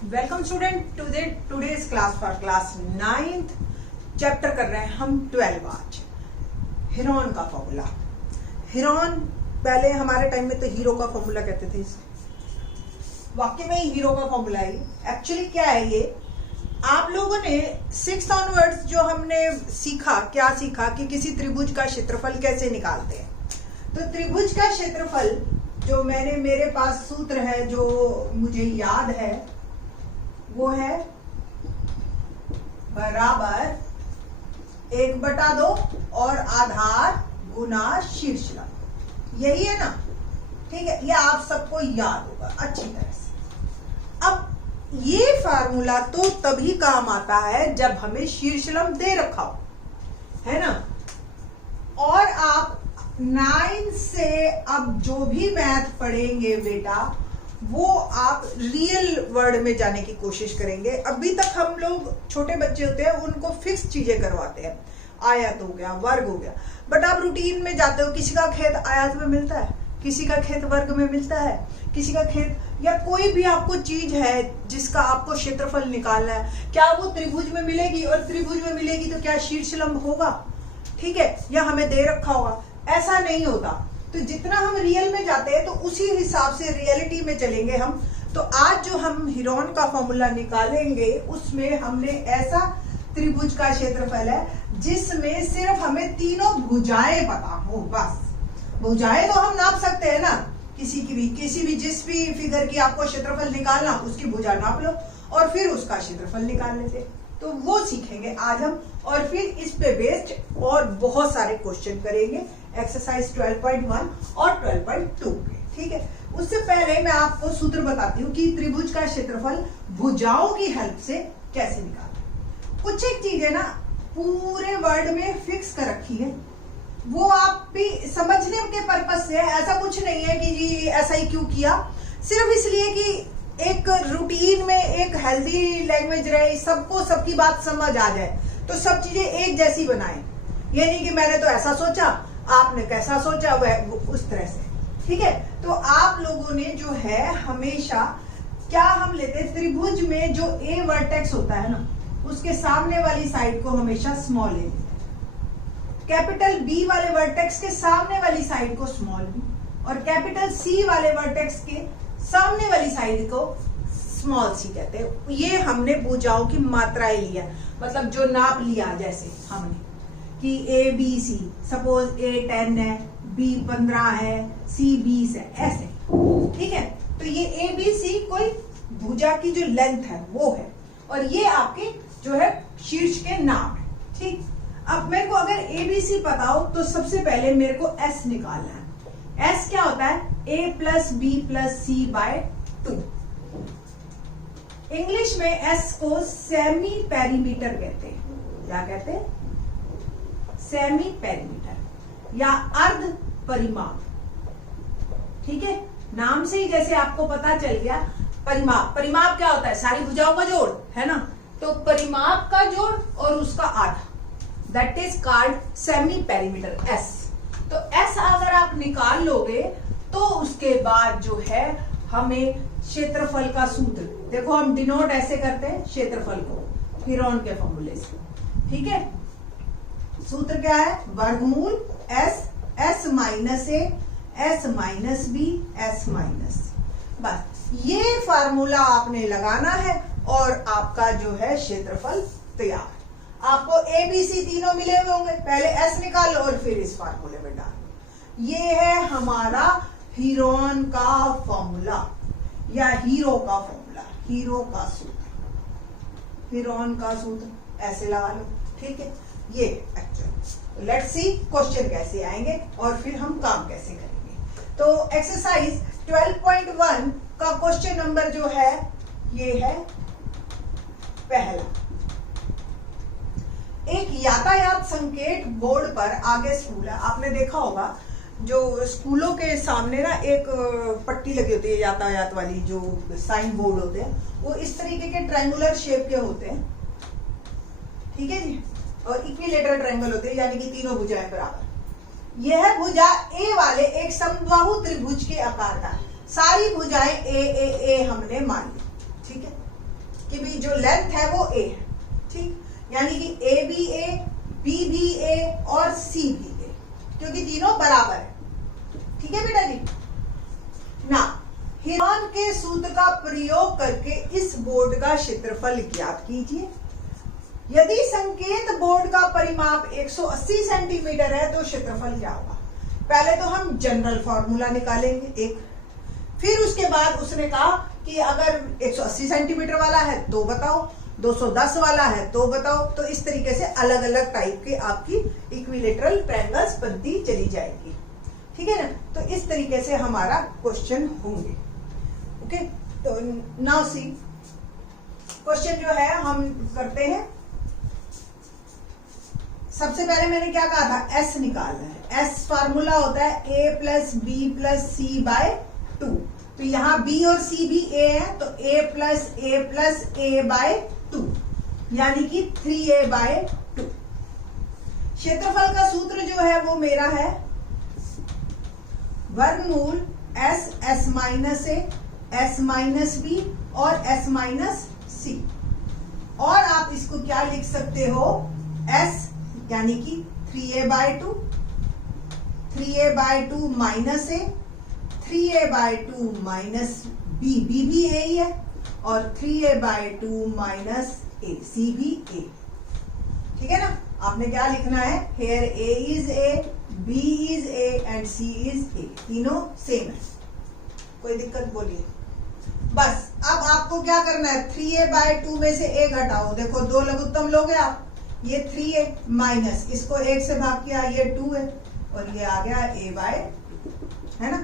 Welcome student to today's class for class 9th। Chapter कर रहे हैं हम 12 आज। हीरोन का फॉर्मूला। हीरोन पहले हमारे टाइम में तो हीरो का फॉर्मूला कहते थे इसे। वाकई में ही हीरो का फॉर्मूला है। एक्चुअली क्या है ये, आप लोगों ने 6th ऑनवर्ड्स जो हमने सीखा, क्या सीखा कि किसी त्रिभुज का क्षेत्रफल कैसे निकालते हैं। तो त्रिभुज का क्षेत्रफल जो मेरे पास सूत्र है जो मुझे याद है वो है बराबर 1/2 और आधार गुना शीर्ष लंब। यही है ना, ठीक है। ये आप सबको याद होगा अच्छी तरह से। अब ये फार्मूला तो तभी काम आता है जब हमें शीर्ष लंब दे रखा हो, है ना। और आप 9 से अब जो भी मैथ पढ़ेंगे बेटा वो आप रियल वर्ड में जाने की कोशिश करेंगे। अभी तक हम लोग छोटे बच्चे होते हैं उनको फिक्स चीजें करवाते हैं, आयत हो गया, वर्ग हो गया, बट आप रूटीन में जाते हो, किसी का खेत आयत में मिलता है, किसी का खेत वर्ग में मिलता है, किसी का खेत या कोई भी आपको चीज है जिसका आपको क्षेत्रफल निकालना है, क्या वो त्रिभुज में मिलेगी? और त्रिभुज में मिलेगी तो क्या शीर्ष लंब होगा, ठीक है, या हमें दे रखा होगा? ऐसा नहीं होता। तो जितना हम रियल में जाते हैं तो उसी हिसाब से रियलिटी में चलेंगे हम। तो आज जो हम हीरोन का फॉर्मूला निकालेंगे उसमें हमने ऐसा त्रिभुज का क्षेत्रफल है जिसमें सिर्फ हमें तीनों भुजाएं पता हो। बस भुजाएं तो हम नाप सकते हैं ना, किसी भी जिस भी फिगर की आपको क्षेत्रफल निकालना उसकी भुजा नाप लो और फिर उसका क्षेत्रफल निकाल लेते। तो वो सीखेंगे आज हम, और फिर इस पे बेस्ड और बहुत सारे क्वेश्चन करेंगे एक्सरसाइज 12.1 और 12.2 पे, ठीक है। उससे पहले मैं आपको सूत्र बताती हूँ कि त्रिभुज का क्षेत्रफल भुजाओं की हेल्प से कैसे निकालते। कुछ एक चीजें ना पूरे वर्ड में फिक्स कर रखी है, वो आप भी समझने के पर्पज से। ऐसा कुछ नहीं है कि जी ऐसा ही क्यों किया, सिर्फ इसलिए कि एक रूटीन में एक हेल्दी लैंग्वेज रहे, सबको सबकी बात समझ आ जाए, तो सब चीजें एक जैसी बनाएं। ये नहीं कि मैंने तो ऐसा सोचा आपने कैसा सोचा, वह उस तरह से, ठीक है। तो आप लोगों ने जो है हमेशा क्या हम लेते हैं, त्रिभुज में जो ए वर्टेक्स होता है ना उसके सामने वाली साइड को हमेशा स्मॉल ए लेते हैं, कैपिटल बी वाले वर्टेक्स के सामने वाली साइड को स्मॉल बी, और कैपिटल सी वाले वर्टेक्स के सामने वाली साइड को स्मॉल सी कहते हैं। ये हमने भुजाओं की मात्राएं लिया, मतलब जो नाप लिया, जैसे हमने कि ए बी सी, सपोज ए 10 है, बी 15 है, सी 20 है, ऐसे, ठीक है। तो ये ए बी सी कोई भुजा की जो लेंथ है वो है, और ये आपके जो है शीर्ष के नाप है, ठीक। अब मेरे को अगर ए बी सी पता हो तो सबसे पहले मेरे को एस निकालना है। एस क्या होता है? ए प्लस बी प्लस सी बाय 2। इंग्लिश में एस को सेमी पेरीमीटर कहते हैं। क्या कहते हैं? सेमी पेरीमीटर या अर्ध परिमाप, ठीक है। नाम से ही जैसे आपको पता चल गया, परिमाप। परिमाप क्या होता है? सारी भुजाओं का जोड़, है ना। तो परिमाप का जोड़ और उसका आधा, that is called semi perimeter, S. तो एस अगर आप निकाल लोगे तो उसके बाद जो है हमें क्षेत्रफल का सूत्र, देखो हम डिनोट ऐसे करते हैं क्षेत्रफल को हीरोन के फॉर्मूले से, ठीक है। सूत्र क्या है? वर्गमूल S, S minus A, S minus B, S minus. बस ये फार्मूला आपने लगाना है और आपका जो है क्षेत्रफल तैयार। आपको ए बी सी तीनों मिले हुए होंगे, पहले एस निकालो और फिर इस फार्मूले में डालो। ये है हमारा हीरोन का फॉर्मूला या हीरो का फॉर्मूला, हीरो का सूत्र, हीरोन का सूत्र ऐसे लगा लो, ठीक है। ये एक्चुअली लेट्स सी क्वेश्चन कैसे आएंगे और फिर हम काम कैसे करेंगे। तो एक्सरसाइज 12.1 का क्वेश्चन नंबर जो है ये है पहला। एक यातायात संकेत बोर्ड पर आगे स्कूल है। आपने देखा होगा जो स्कूलों के सामने ना एक पट्टी लगी होती है यातायात वाली, जो साइन बोर्ड होते हैं वो इस तरीके के ट्रायंगुलर शेप के होते हैं, ठीक है जी, और इक्विलेटरल ट्रायंगल होते हैं, यानी कि तीनों भुजाएं बराबर। यह भुजा ए वाले एक समबाहु त्रिभुज के आकार का है। सारी भुजाएं ए ए ए हमने मान ली, ठीक है। कि भी जो लेंथ है वो ए है, ठीक, यानी कि ए भी ए, बी भी ए और सी भी ए, क्योंकि तीनों बराबर है। ठीक है बेटा जी ना। हीरमान के सूत्र का प्रयोग करके इस बोर्ड का क्षेत्रफल ज्ञात कीजिए। यदि संकेत बोर्ड का परिमाप 180 सेंटीमीटर है तो क्षेत्रफल क्या होगा? पहले तो हम जनरल फॉर्मूला निकालेंगे एक, फिर उसके बाद उसने कहा कि अगर 180 सेंटीमीटर वाला है तो बताओ, 210 वाला है तो बताओ। तो इस तरीके से अलग अलग टाइप के आपकी इक्विलेटरल ट्रायंगल्स बनती चली जाएगी। ठीक है ना। तो इस तरीके से हमारा क्वेश्चन होंगे। ओके, तो नाउ सी क्वेश्चन जो है हम करते हैं। सबसे पहले मैंने क्या कहा था, एस निकालना है। एस फार्मूला होता है ए प्लस बी प्लस सी बाय 2। तो यहाँ बी और सी भी ए है, तो ए प्लस ए बाय 2 यानी कि 3a बाय 2। क्षेत्रफल का सूत्र जो है वो मेरा है वर्गमूल S, S minus A, S minus B और एस माइनस सी। और आप इसको क्या लिख सकते हो, एस यानी कि 3a by 2, 3a by 2 minus A, 3a by 2 minus B, B भी ए ही है, और 3a बाय 2 माइनस ए, सी भी ए। ठीक है ना। आपने क्या लिखना है, here a is a, b is a and c is a, तीनों सेम है। कोई दिक्कत बोलिए। बस अब आपको क्या करना है, 3a बाय 2 में से a घटाओ। देखो दो लघुत्तम लोगे आप, ये 3a माइनस इसको 1 से भाग किया, ये 2 है, और ये आ गया a बाय 2, है ना।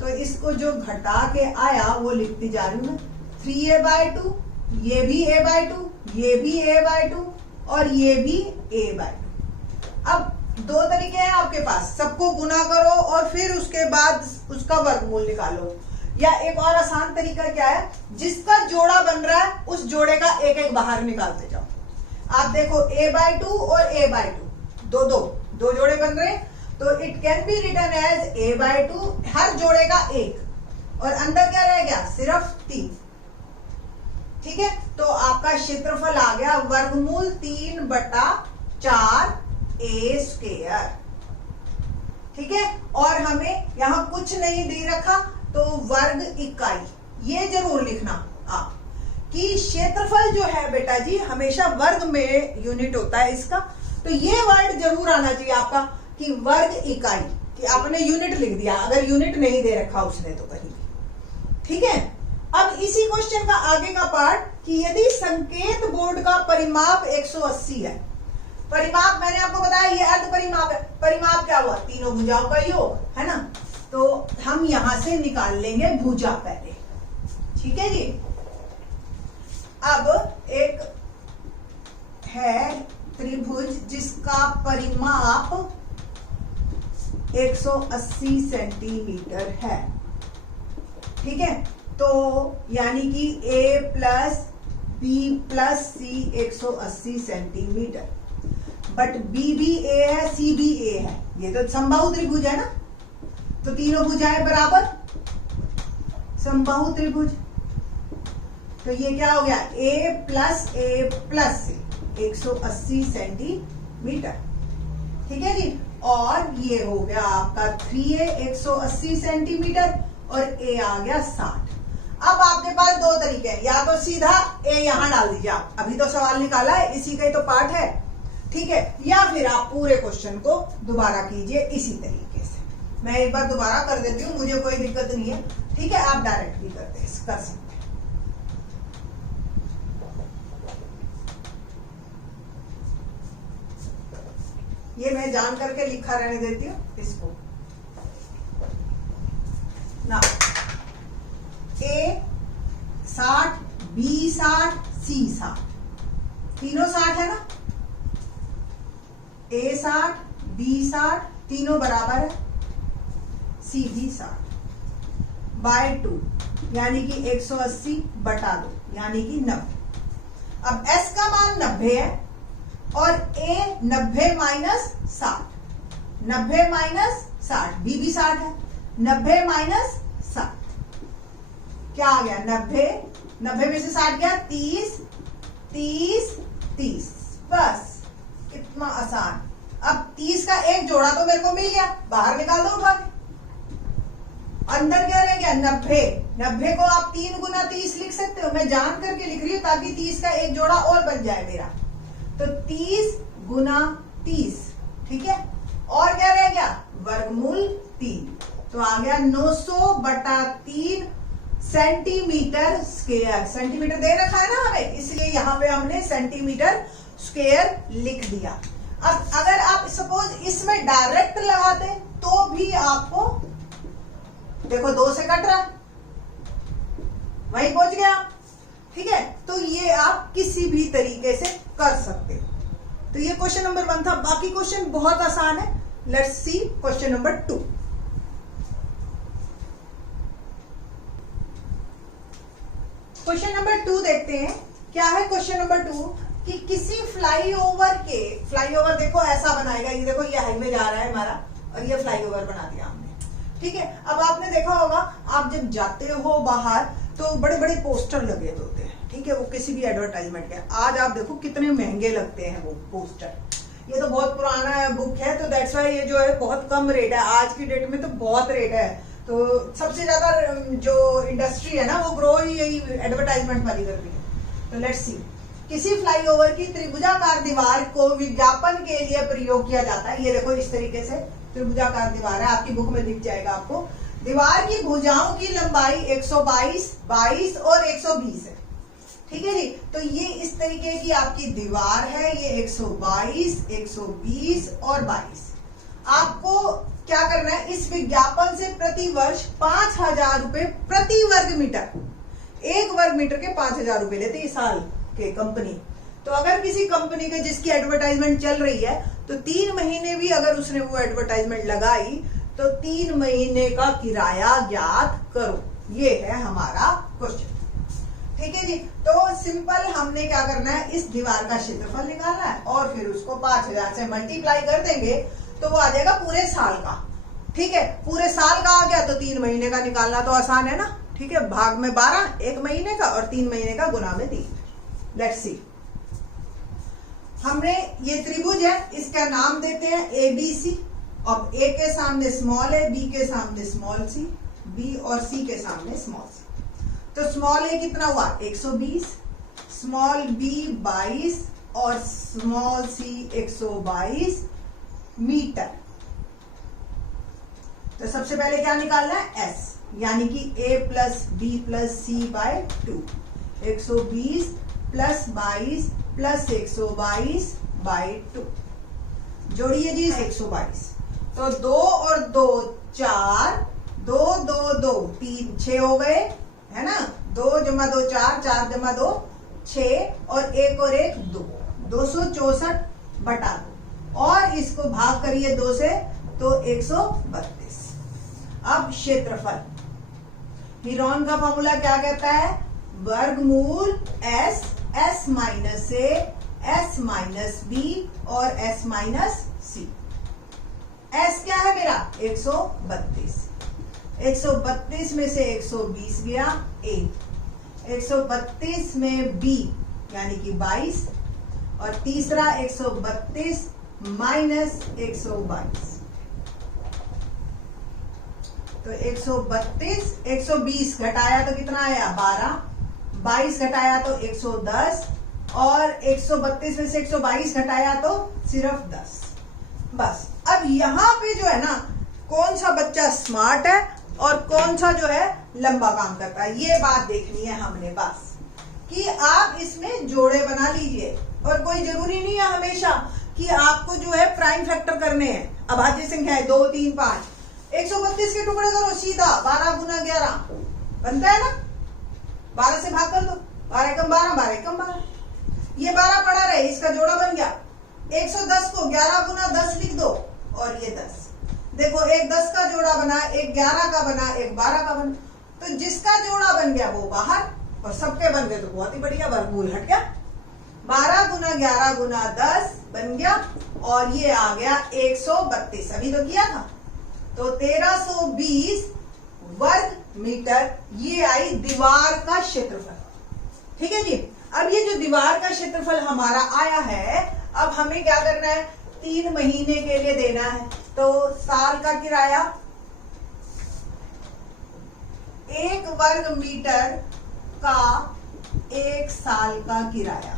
तो इसको जो घटा के आया वो लिखती जा रही हूं मैं, 3a बाय 2, ये भी a बाय 2, ये भी a बाय 2 और ये भी a बाय 2। अब दो तरीके हैं आपके पास, सबको गुना करो और फिर उसके बाद उसका वर्गमूल निकालो। या एक और आसान तरीका क्या है, जिसका जोड़ा बन रहा है उस जोड़े का एक एक बाहर निकालते जाओ। आप देखो a बाय 2 और a बाय 2, दो जोड़े बन रहे हैं, तो it can be written as a by 2, हर जोड़े का एक, और अंदर क्या रह गया, सिर्फ 3। ठीक है। तो आपका क्षेत्रफल आ गया वर्गमूल 3/4 a स्क्वायर। ठीक है। और हमें यहां कुछ नहीं दे रखा, तो वर्ग इकाई ये जरूर लिखना आप कि क्षेत्रफल जो है बेटा जी हमेशा वर्ग में यूनिट होता है इसका। तो ये वर्ड जरूर आना चाहिए आपका कि वर्ग इकाई, कि आपने यूनिट लिख दिया, अगर यूनिट नहीं दे रखा उसने तो कहीं भी। ठीक है। अब इसी क्वेश्चन का आगे का पार्ट कि यदि संकेत बोर्ड का परिमाप 180 है, परिमाप मैंने आपको बताया ये अर्ध परिमाप है, परिमाप क्या हुआ, तीनों भुजाओं का योग, है ना। तो हम यहां से निकाल लेंगे भुजा पहले। ठीक है जी। अब एक है त्रिभुज जिसका परिमाप 180 सेंटीमीटर है। ठीक है। तो यानी कि a plus b plus c 180 centimetre, but b भी a है, c भी a है, ये तो समबाहु त्रिभुज है ना। तो तीनों भुजाएं बराबर, समबाहु त्रिभुज। तो ये क्या हो गया, a प्लस c 180 सेंटीमीटर। ठीक है जी। और ये हो गया आपका 3a 180 सेंटीमीटर और a आ गया 60। अब आपके पास दो तरीके हैं, या तो सीधा a यहां डाल दीजिए आप, अभी तो सवाल निकाला है, इसी का ही तो पार्ट है। ठीक है। या फिर आप पूरे क्वेश्चन को दोबारा कीजिए इसी तरीके से। मैं एक बार दोबारा कर देती हूँ, मुझे कोई दिक्कत नहीं है। ठीक है। आप डायरेक्ट भी कर सकते हैं। ये मैं जान करके लिखा रहने देती हूँ इसको ना। A 60, B 60, C 60, तीनों 60 है ना। A 60, B 60, तीनों बराबर है, C भी 60 बाय 2 यानी कि 180 बटा 2 यानी कि 90। अब S का मान 90 है और A 90 माइनस 60, 90 माइनस 60, B भी 60 है, 90 माइनस 60 क्या आ गया, 90 90 में से 60 गया, 30, 30, 30, बस इतना आसान। अब 30 का एक जोड़ा तो मेरे को मिल गया, बाहर निकाल दो उठा के। अंदर क्या रह गया, 90। 90 को आप 3 गुना 30 लिख सकते हो, मैं जान करके लिख रही हूँ ताकि 30 का एक जोड़ा और बन जाए मेरा। तो 30 गुना 30, ठीक है। और क्या रह गया, वर्गमूल 3, तो आ गया 900/3 सेंटीमीटर स्क्वायर। सेंटीमीटर दे रखा है ना हमें, इसलिए यहां पे हमने सेंटीमीटर स्क्वायर लिख दिया। अब अगर आप सपोज इसमें डायरेक्ट लगाते तो भी आपको देखो 2 से कट रहा है, वहीं पहुंच गया, ठीक है। तो ये आप किसी भी तरीके से कर सकते हो। तो ये क्वेश्चन नंबर 1 था। बाकी क्वेश्चन बहुत आसान है। Let's see question number 2। Question number 2 देखते हैं। क्या है क्वेश्चन नंबर 2 कि किसी फ्लाईओवर देखो ऐसा बनाएगा, ये देखो ये हाईवे जा रहा है हमारा और ये फ्लाईओवर बना दिया हमने, ठीक है। अब आपने देखा होगा, आप जब जाते हो बाहर तो बड़े बड़े पोस्टर लगे होते हैं, ठीक है, वो किसी भी एडवर्टाइजमेंट के। आज आप देखो कितने महंगे लगते हैं वो पोस्टर। ये तो बहुत पुराना बुक है, तो दैट्स वाई ये जो है बहुत कम रेट है। आज की डेट में तो बहुत रेट है। तो सबसे ज्यादा जो इंडस्ट्री है ना वो ग्रो ही यही एडवर्टाइजमेंट वाली करती है। तो लेट्स सी, किसी फ्लाईओवर की त्रिभुजाकार दीवार को विज्ञापन के लिए प्रयोग किया जाता है। ये देखो इस तरीके से त्रिभुजाकार दीवार है, आपकी बुक में दिख जाएगा आपको। दीवार की भुजाओं की लंबाई 122, 22 और 120 है, ठीक है जी। तो ये इस तरीके की आपकी दीवार है, ये 122, 120 और 22। आपको क्या करना है, इस विज्ञापन से प्रति वर्ष 5,000 रुपए प्रति वर्ग मीटर, 1 वर्ग मीटर के 5,000 रुपए लेते इस साल के कंपनी। तो अगर किसी कंपनी के जिसकी एडवर्टाइजमेंट चल रही है तो 3 महीने भी अगर उसने वो एडवर्टाइजमेंट लगाई तो 3 महीने का किराया ज्ञात करो। ये है हमारा क्वेश्चन, ठीक है जी। तो सिंपल हमने क्या करना है, इस दीवार का क्षेत्रफल निकालना है और फिर उसको 5,000 से मल्टीप्लाई कर देंगे तो वो आ जाएगा पूरे साल का, ठीक है। पूरे साल का आ गया तो 3 महीने का निकालना तो आसान है ना, ठीक है। भाग में 12, 1 महीने का, और 3 महीने का गुना में 3। लेट्स सी, हमने ये त्रिभुज है, इसका नाम देते हैं ABC। अब A के सामने स्मॉल है, B के सामने स्मॉल सी, B और C के सामने स्मॉल सी। तो स्मॉल A कितना हुआ 120, स्मॉल B 22 और स्मॉल C 122 मीटर। तो सबसे पहले क्या निकालना है, S, यानी कि A plus B plus C by 2, 120 plus 22 plus 122 by 2, जोड़िए जी 122। तो 2 और 2 4, 2 2 2 3 6 हो गए, है ना। 2 जमा 2 4, 4 जमा 2 6 और 1 और 1 2, 264/2 और इसको भाग करिए 2 से तो 132। अब क्षेत्रफल, हीरोन का फॉर्मूला क्या कहता है, वर्गमूल S, S minus A, S minus B और S माइनस C। S क्या है मेरा 132, 132 में से 120 गया A, 132 में B यानी कि 22 और तीसरा 132 माइनस 122। तो 132, 120 घटाया तो कितना आया 12, 22 घटाया तो 110 और 132 में से 122 घटाया तो सिर्फ 10। बस अब यहां पे जो है ना, कौन सा बच्चा स्मार्ट है और कौन सा जो है लंबा काम करता है, ये बात देखनी है हमने बस, कि आप इसमें जोड़े बना लीजिए। और कोई जरूरी नहीं है हमेशा कि आपको जो है प्राइम फैक्टर करने हैं। अभाज्य संख्या है 2 3 5, 132 के टुकड़े करो सीधा, 12 गुना 11 बनता है ना, 12 से भाग कर दो, 12 एकम 12, 12 एकम 12, ये 12 पड़ा रहे, इसका जोड़ा बन गया। 110 को 11 गुना 10 लिख दो और ये 10। देखो एक 10 का जोड़ा बना, एक 11 का बना, एक 12 का बना। तो जिसका जोड़ा बन गया वो बाहर और सबके बन गए तो बहुत ही बढ़िया, वर्गमूल हट गया। 12 गुना 11 गुना 10 बन गया और ये आ गया 132, अभी तो किया था। तो 1320 वर्ग मीटर ये आई दीवार का क्षेत्रफल। ठीक है जी। अब ये जो दीवार का क्षेत्रफल हमारा आया है, अब हमें क्या करना है, 3 महीने के लिए देना है। तो साल का किराया 1 वर्ग मीटर का 1 साल का किराया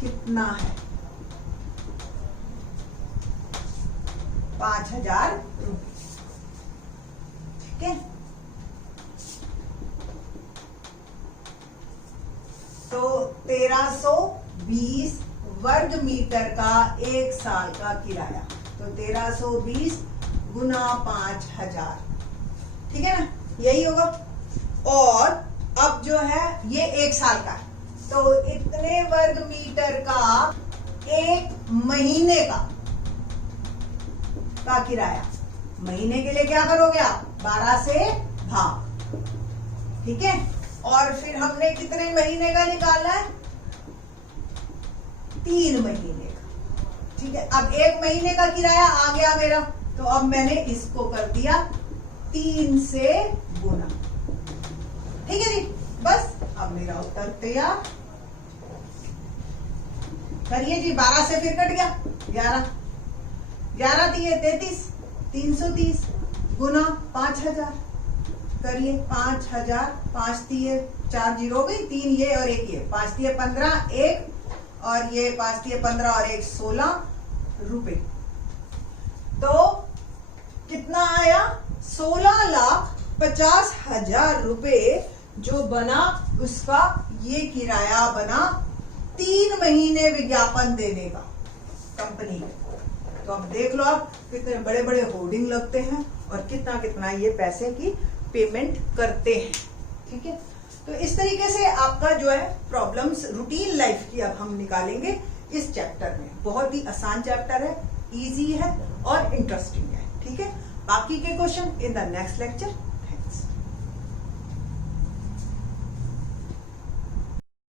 कितना है? 5,000 रुपये। ठीक है, तो 1320 वर्ग मीटर का 1 साल का किराया, तो 1320 गुना 5,000, ठीक है ना, यही होगा। और अब जो है ये 1 साल का है, तो इतने वर्ग मीटर का 1 महीने का किराया। महीने के लिए क्या करोगे आप, 12 से भाग, ठीक है। और फिर हमने कितने महीने का निकालना है, 3 महीने का, ठीक है। अब 1 महीने का किराया आ गया मेरा, तो अब मैंने इसको कर दिया 3 से गुना, ठीक है जी। बस अब मेरा उत्तर तैयार। करिए जी, 12 से फिर कट गया 11, 11 तिये 33, 330 गुना 5,000, करिए 5,000, 5 तिये 4 जीरो हो गई, 3 ये और 1 ये, 5 तिये 15, 1 और ये 5 तिये 15 और 1 16 रुपए। तो कितना आया, 16,50,000 रुपए जो बना, उसका ये किराया बना 3 महीने विज्ञापन देने का कंपनी में। तो अब देख लो आप, कितने बड़े बड़े होर्डिंग लगते हैं और कितना कितना ये पैसे की पेमेंट करते हैं, ठीक है। तो इस तरीके से आपका जो है प्रॉब्लम्स रूटीन लाइफ की अब हम निकालेंगे इस चैप्टर में। बहुत ही आसान चैप्टर है, इजी है और इंटरेस्टिंग है, ठीक है। बाकी के question in the next lecture.